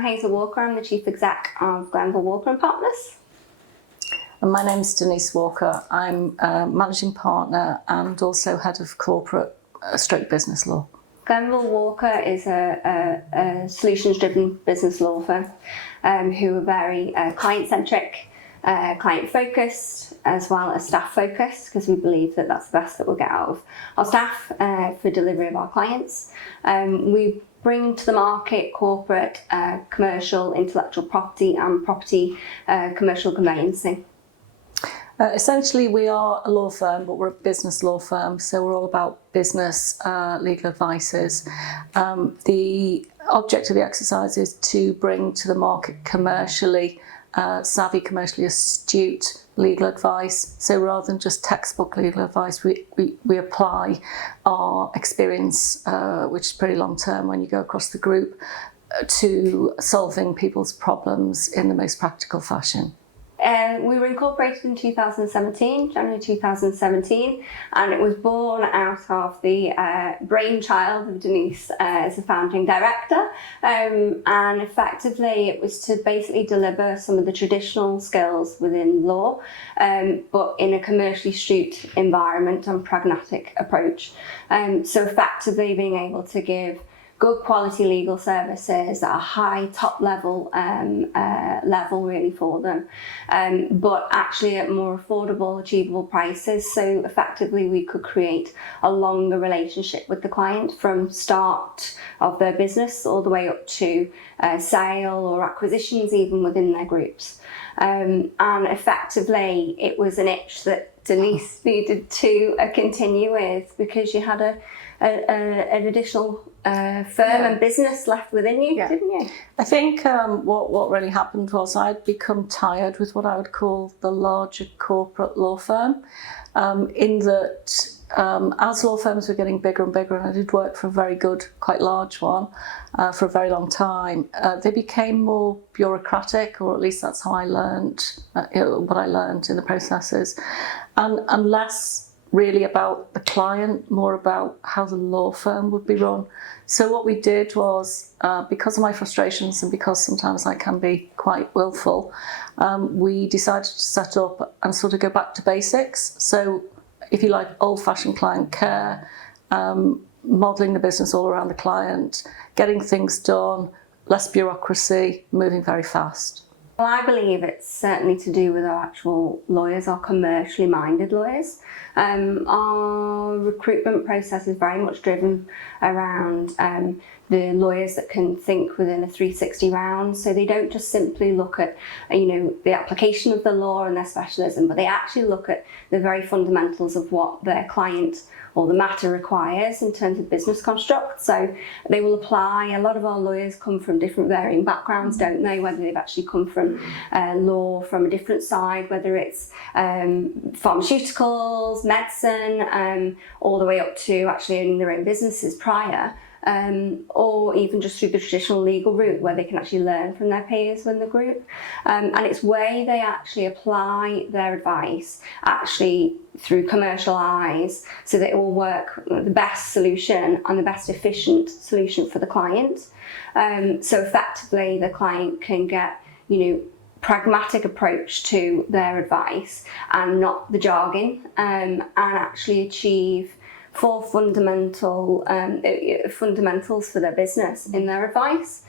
I'm Hazel Walker. I'm the Chief Exec of Glenville Walker and Partners. And my name's Denise Walker. I'm Managing Partner and also Head of Corporate Stroke Business Law. Glenville Walker is a solutions-driven business law firm who are very client-centric, client-focused, as well as staff-focused, because we believe that that's the best that we'll get out of our staff for delivery of our clients. We bring to the market corporate, commercial, intellectual property and property commercial conveyancing. Essentially, we are a law firm, but we're a business law firm, so we're all about business legal advices. The object of the exercise is to bring to the market commercially savvy, commercially astute legal advice. So rather than just textbook legal advice, we apply our experience, which is pretty long term when you go across the group, to solving people's problems in the most practical fashion. We were incorporated in 2017, January 2017, and it was born out of the brainchild of Denise as a founding director. And effectively, it was to basically deliver some of the traditional skills within law, but in a commercially astute environment and pragmatic approach. So effectively being able to give good quality legal services at a high top level really for them, but actually at more affordable, achievable prices. So effectively we could create a longer relationship with the client from start of their business all the way up to sale or acquisitions even within their groups. And effectively it was an itch that Denise needed to continue with, because you had an additional firm and business left within you, didn't you? I think what really happened was I'd become tired with what I would call the larger corporate law firm, in that as law firms were getting bigger and bigger, and I did work for a very good, quite large one for a very long time, they became more bureaucratic, or at least that's how I learned what I learned in the processes, and less really about the client, more about how the law firm would be run. So what we did was, because of my frustrations and because sometimes I can be quite willful, we decided to set up and sort of go back to basics. So if you like, old-fashioned client care, modelling the business all around the client, getting things done, less bureaucracy, moving very fast. Well, I believe it's certainly to do with our actual lawyers, our commercially minded lawyers. Our recruitment process is very much driven around the lawyers that can think within a 360 round. So they don't just simply look at, the application of the law and their specialism, but they actually look at the very fundamentals of what their client or the matter requires in terms of business construct. So they will apply. A lot of our lawyers come from different varying backgrounds, don't they? Whether they've actually come from law from a different side, whether it's pharmaceuticals, medicine, all the way up to actually owning their own businesses prior. Or even just through the traditional legal route where they can actually learn from their peers in the group. And it's where they actually apply their advice actually through commercial eyes, so that it will work the best solution and the best efficient solution for the client. So effectively the client can get, pragmatic approach to their advice and not the jargon, and actually achieve 4 fundamentals for their business in their advice.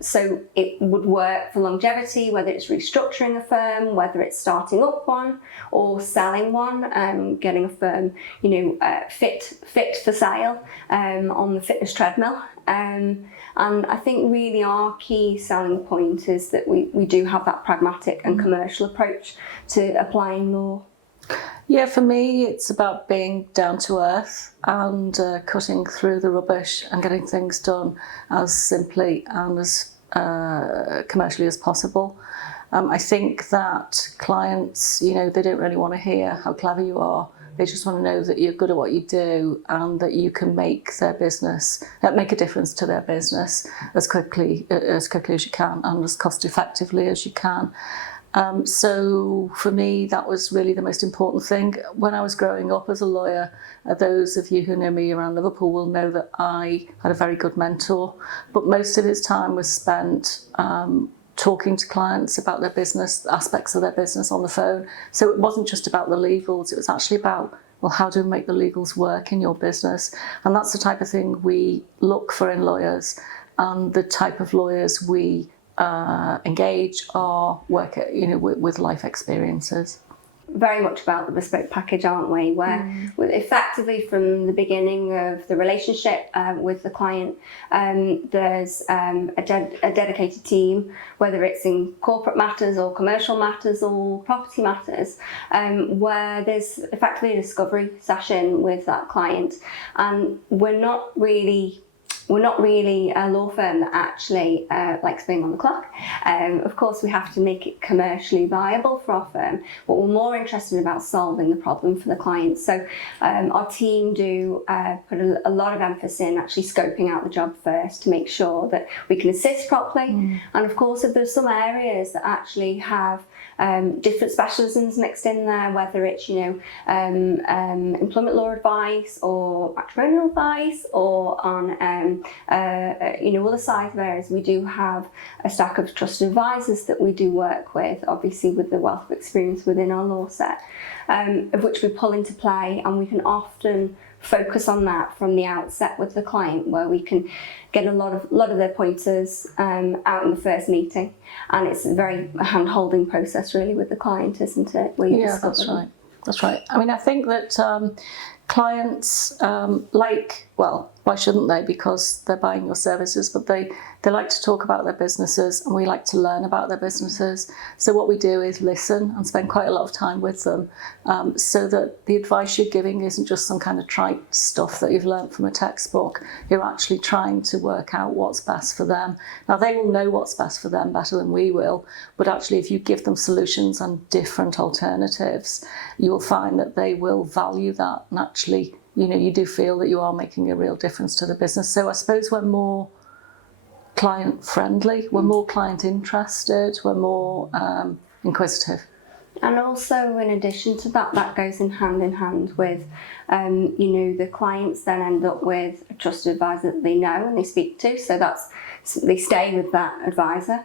So it would work for longevity, whether it's restructuring a firm, whether it's starting up one or selling one, getting a firm, fit for sale on the fitness treadmill. And I think really our key selling point is that we do have that pragmatic and commercial approach to applying law. Yeah, for me, it's about being down to earth and cutting through the rubbish and getting things done as simply and as commercially as possible. I think that clients, they don't really want to hear how clever you are. They just want to know that you're good at what you do and that you can make their business, make a difference to their business as quickly as you can and as cost effectively as you can. So for me, that was really the most important thing. When I was growing up as a lawyer, those of you who know me around Liverpool will know that I had a very good mentor, but most of his time was spent talking to clients about their business, aspects of their business on the phone. So it wasn't just about the legals, it was actually about, well, how do we make the legals work in your business? And that's the type of thing we look for in lawyers, and the type of lawyers we engage are work, with life experiences. Very much about the bespoke package, aren't we? Where effectively from the beginning of the relationship with the client, there's a dedicated team, whether it's in corporate matters or commercial matters or property matters, where there's effectively a discovery session with that client. And we're not really a law firm that actually likes being on the clock. Of course, we have to make it commercially viable for our firm, but we're more interested about solving the problem for the client. So our team do put a lot of emphasis in actually scoping out the job first to make sure that we can assist properly. And of course, if there's some areas that actually have different specialisms mixed in there, whether it's employment law advice or matrimonial advice or on other side of areas, we do have a stack of trusted advisors that we do work with, obviously with the wealth of experience within our law set, of which we pull into play, and we can often focus on that from the outset with the client, where we can get a lot of their pointers out in the first meeting, and it's a very hand-holding process really with the client, isn't it? Where you discover That's them. right. That's right. I mean, I think that clients why shouldn't they? Because they're buying your services, but they like to talk about their businesses, and we like to learn about their businesses. So what we do is listen and spend quite a lot of time with them, so that the advice you're giving isn't just some kind of trite stuff that you've learned from a textbook. You're actually trying to work out what's best for them. Now, they will know what's best for them better than we will, but actually if you give them solutions and different alternatives, you will find that they will value that, and actually you do feel that you are making a real difference to the business. So I suppose we're more client friendly, we're more client interested, we're more inquisitive. And also, in addition to that, that goes in hand with, the clients then end up with a trusted advisor that they know and they speak to. So they stay with that advisor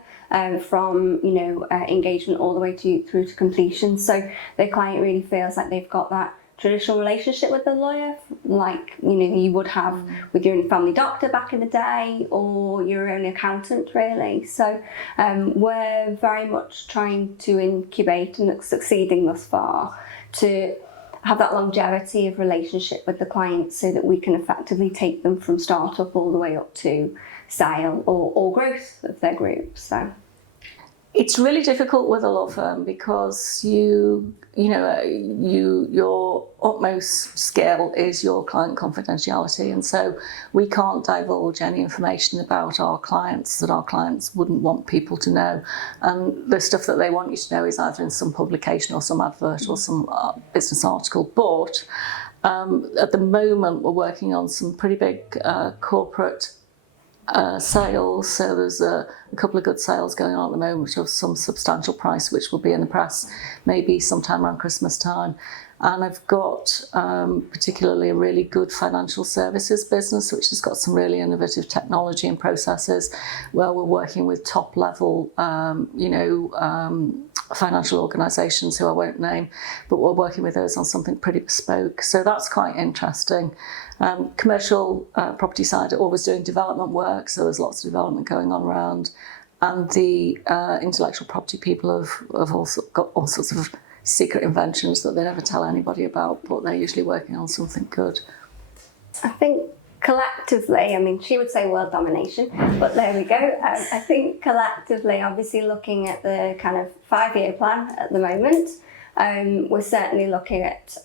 from engagement all the way through to completion. So the client really feels like they've got that traditional relationship with the lawyer, like you would have with your own family doctor back in the day, or your own accountant, really. So we're very much trying to incubate, and succeeding thus far, to have that longevity of relationship with the client, so that we can effectively take them from start-up all the way up to sale or growth of their group. So it's really difficult with a law firm, because your utmost skill is your client confidentiality, and so we can't divulge any information about our clients that our clients wouldn't want people to know. And the stuff that they want you to know is either in some publication or some advert or some business article. But at the moment, we're working on some pretty big corporate sales, so there's a couple of good sales going on at the moment of some substantial price, which will be in the press maybe sometime around Christmas time. And I've got particularly a really good financial services business, which has got some really innovative technology and processes, where we're working with top level financial organisations who I won't name, but we're working with those on something pretty bespoke. So that's quite interesting. Commercial property side are always doing development work, so there's lots of development going on around. And the intellectual property people have also got all sorts of secret inventions that they never tell anybody about, but they're usually working on something good. I think collectively, she would say world domination, but there we go. I think collectively, obviously looking at the kind of 5-year plan at the moment, we're certainly looking at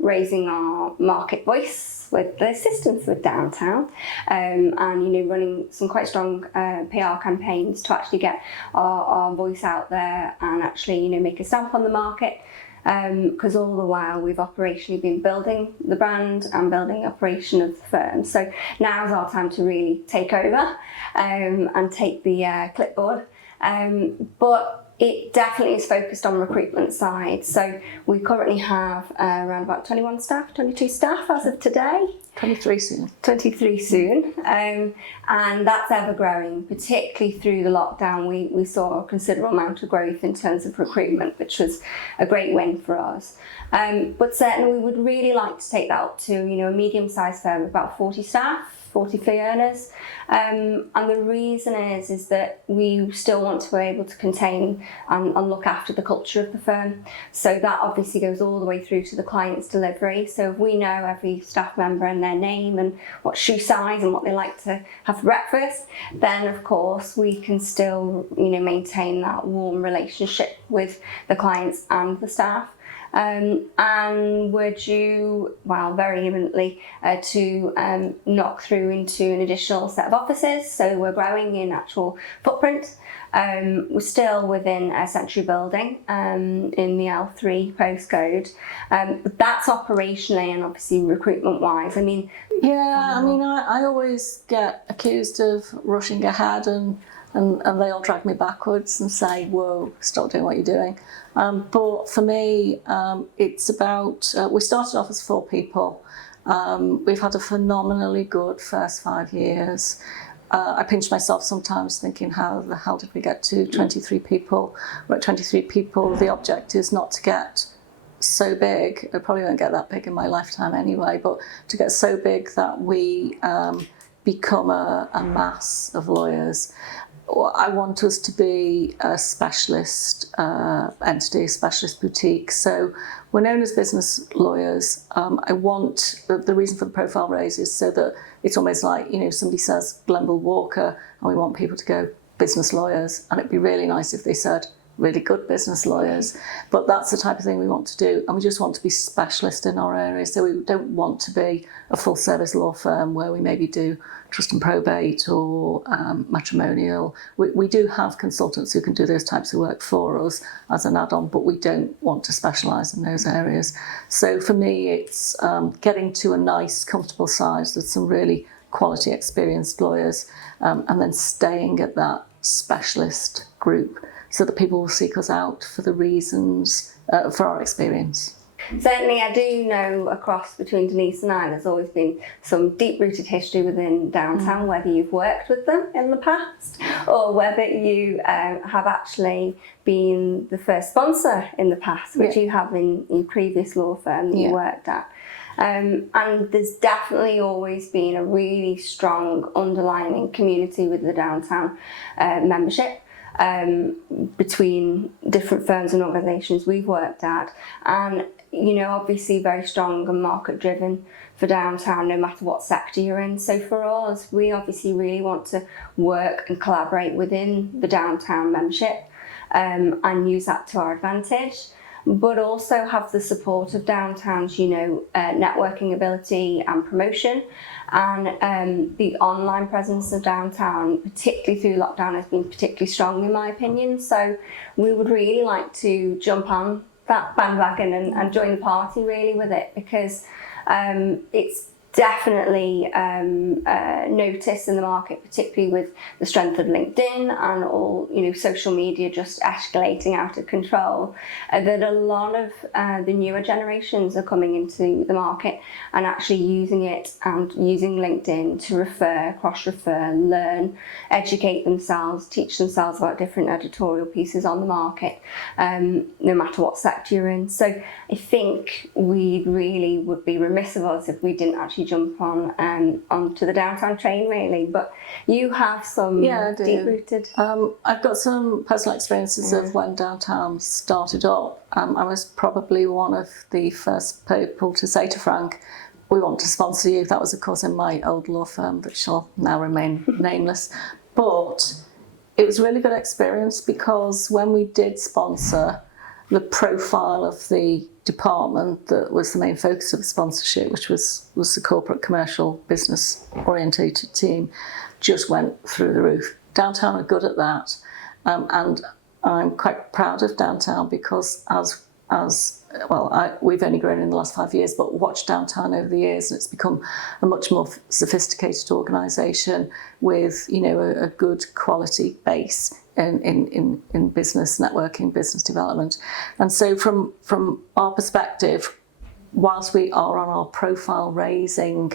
raising our market voice with the assistance with Downtown, and running some quite strong PR campaigns to actually get our voice out there and actually make a stamp on the market. Because all the while we've operationally been building the brand and building the operation of the firm. So now's our time to really take over and take the clipboard. But It definitely is focused on recruitment side. So we currently have around about 21 staff, 22 staff as of today. 23 soon. 23 soon. And that's ever growing, particularly through the lockdown. We saw a considerable amount of growth in terms of recruitment, which was a great win for us. But certainly we would really like to take that up to, a medium-sized firm of about 40 staff. 40 fee earners, and the reason is that we still want to be able to contain and look after the culture of the firm. So that obviously goes all the way through to the client's delivery. So if we know every staff member and their name and what shoe size and what they like to have for breakfast, then of course we can still maintain that warm relationship with the clients and the staff. And we're due, very imminently, to knock through into an additional set of offices. So we're growing in actual footprint. We're still within a Century building in the L3 postcode. But that's operationally and obviously recruitment-wise. I always get accused of rushing ahead and they all drag me backwards and say, whoa, stop doing what you're doing. But for me, it's about, we started off as 4 people. We've had a phenomenally good first 5 years. I pinch myself sometimes thinking, how the hell did we get to 23 people? We're at 23 people. The object is not to get so big. I probably won't get that big in my lifetime anyway, but to get so big that we become a mass of lawyers. I want us to be a specialist entity, a specialist boutique. So we're known as business lawyers. I want, the reason for the profile raise is so that it's almost like, somebody says Glenville Walker and we want people to go business lawyers. And it'd be really nice if they said really good business lawyers. But that's the type of thing we want to do. And we just want to be specialist in our area. So we don't want to be a full service law firm where we maybe do trust and probate or matrimonial. We do have consultants who can do those types of work for us as an add-on, but we don't want to specialise in those areas. So for me, it's getting to a nice, comfortable size with some really quality, experienced lawyers, and then staying at that specialist group so that people will seek us out for the reasons, for our experience. Certainly, I do know across between Denise and I, there's always been some deep-rooted history within downtown, whether you've worked with them in the past or whether you have actually been the first sponsor in the past, which you have in your previous law firm that you worked at. And there's definitely always been a really strong underlying community with the downtown membership. Between different firms and organisations we've worked at, and obviously very strong and market driven for downtown no matter what sector you're in. So for us, we obviously really want to work and collaborate within the downtown membership and use that to our advantage, but also have the support of downtown's networking ability and promotion. And the online presence of downtown, particularly through lockdown, has been particularly strong in my opinion. So we would really like to jump on that bandwagon and join the party really with it, because it's definitely noticed in the market, particularly with the strength of LinkedIn and all social media just escalating out of control, that a lot of the newer generations are coming into the market and actually using it and using LinkedIn to refer, cross-refer, learn, educate themselves, teach themselves about different editorial pieces on the market, no matter what sector you're in. So I think we really would be remiss of us if we didn't actually jump onto the downtown train really. But you have some deep-rooted... I've got some personal experiences of when downtown started up. I was probably one of the first people to say to Frank, we want to sponsor you. That was of course in my old law firm that shall now remain nameless. But it was a really good experience because when we did sponsor, the profile of the department that was the main focus of the sponsorship, which was the corporate commercial business orientated team, just went through the roof. Downtown are good at that, and I'm quite proud of downtown because as as well, we've only grown in the last 5 years, but watched downtown over the years, and it's become a much more sophisticated organisation with, you know, a good quality base in business networking, business development. And so from our perspective, whilst we are on our profile raising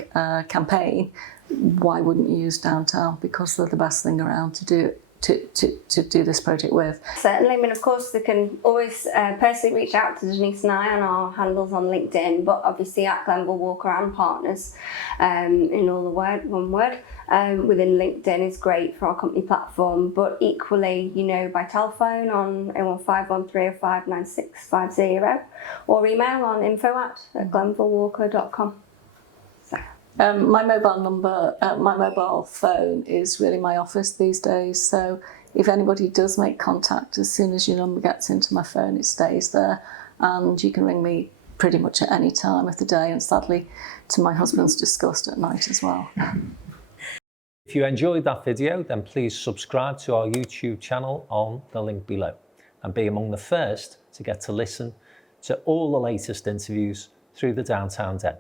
campaign, why wouldn't you use downtown? Because they're the best thing around to do this project with. Certainly, I mean, of course, they can always personally reach out to Denise and I on our handles on LinkedIn, but obviously at Glenville Walker and Partners, in all the one word, within LinkedIn is great for our company platform, but equally, you know, by telephone on 01513059650 or email on info@glenvillewalker.com. My mobile phone is really my office these days. So if anybody does make contact, as soon as your number gets into my phone, it stays there, and you can ring me pretty much at any time of the day. And sadly, to my husband's disgust, at night as well. If you enjoyed that video, then please subscribe to our YouTube channel on the link below, and be among the first to get to listen to all the latest interviews through the Downtown Den.